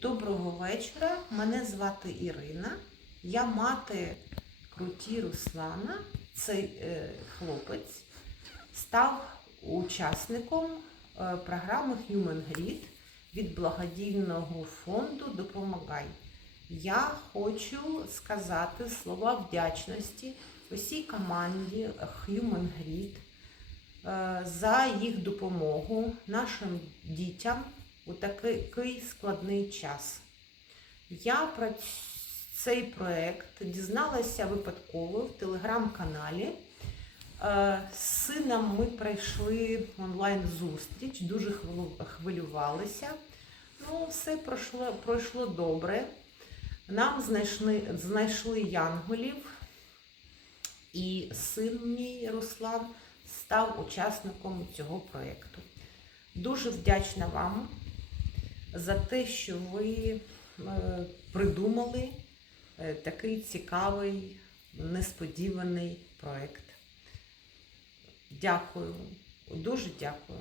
Доброго вечора. Мене звати Ірина. Я мати круті Руслана. Цей е, хлопець став учасником е, програми Human Grid від благодійного фонду Допомагай. Я хочу сказати слова вдячності усій команді Human Grid е, за їх допомогу нашим дітям у такий складний час. Я про цей проект дізналася випадково в телеграм-каналі. Е, З сином ми пройшли онлайн-зустріч, дуже хвилювалися. Ну, все пройшло, пройшло добре. Нам знайшли, знайшли янголів, і син мій Руслан став учасником цього проєкту. Дуже вдячна вам за те, що ви е, придумали е, такий цікавий, несподіваний проєкт. Дякую, дуже дякую.